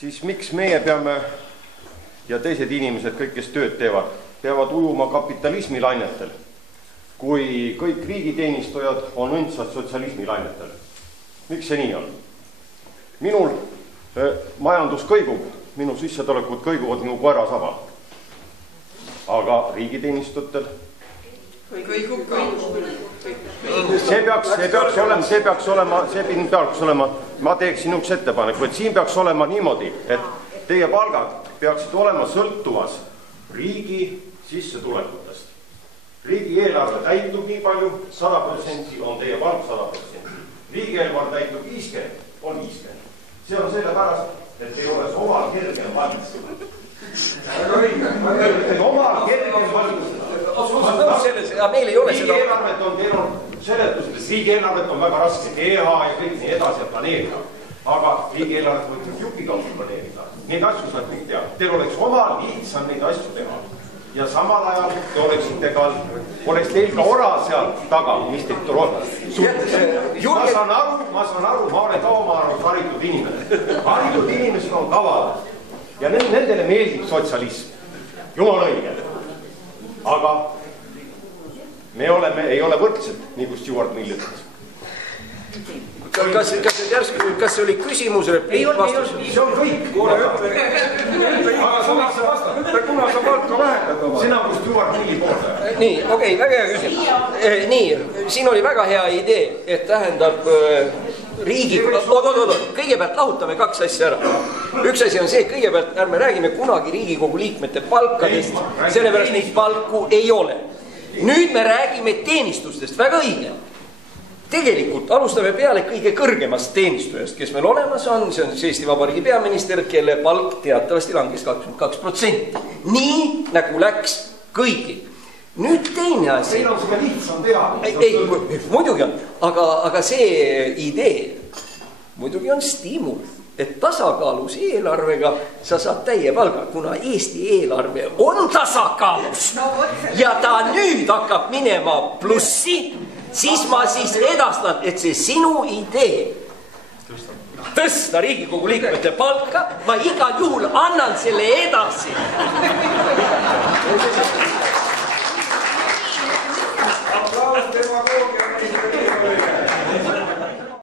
siis miks meie peame ja teised inimesed, kõik, kes tööd teevad, peavad ujuma kapitalismi lainetel, kui kõik riigiteenistujad on õndsad sotsialismi lainetel? Miks see nii on? Minul majandus kõigub, minu sissetulekud kõiguvad nagu koera saba. Aga riigiteenistutel see peaks olema, ma teeksin üks ettepaneku, et siin peaks olema niimoodi, et teie palgad peaksid olema sõltuvas riigi sissetulekutest. Riigieelarve täitub nii palju, 100% on teie palk 100%. Riigieelarve täitub 50%, on 50%. See on sellepärast, et teil oleks omal kergem valitsus. Omal kergem valitsus. Meil ei ole seda. Riigieelarvet on teil on seletused, riigieelarvet on väga raske teha ja kõik nii edasi ja planeerida. Aga riigieelarvet võib jupikaudu planeerida. Neid asju saab kõik teha. Teil oleks omal lihtsam neid asju teha. Ja samal ajal te oleks teil ka ora seal taga, mis teil tuleb. Ma saan aru, ma olen ka oma arvus haritud inimene. Haritud inimesed on kavalad. Ja nendele meeldib sotsialism. Jumal õige. Aga me ei ole võrdsed, nii kui Stuart Mill ütles. Kas see oli küsimus, repliik, vastus? See on kõik. Aga kuna sa palka vähendad oma? Sina kui Stuart Milli pooldaja. Nii, okei, väga hea küsimus. Nii, siin oli väga hea idee, et tähendab riigi... Kõigepealt lahutame kaks asja ära. Üks asi on see, et kõigepealt ärme räägime kunagi Riigikogu liikmete palkadest, sellepärast neid palku ei ole. Nüüd me räägime teenistustest, väga õige. Tegelikult alustame peale kõige kõrgemast teenistujast, kes meil olemas on, see on Eesti Vabariigi peaminister, kelle palk teatavasti langes 22%. Nii nagu läks kõigi. Nüüd teine asi. Meil on seda lihtsam teha. Ei, muidugi on, aga see idee muidugi on stiimul, et tasakaalus eelarvega sa saad täie palga, kuna Eesti eelarve on tasakaalus ja ta nüüd hakkab minema plussi, siis ma edastan, et see sinu idee tõsta Riigikogu liikmete palka, ma igal juhul annan selle edasi.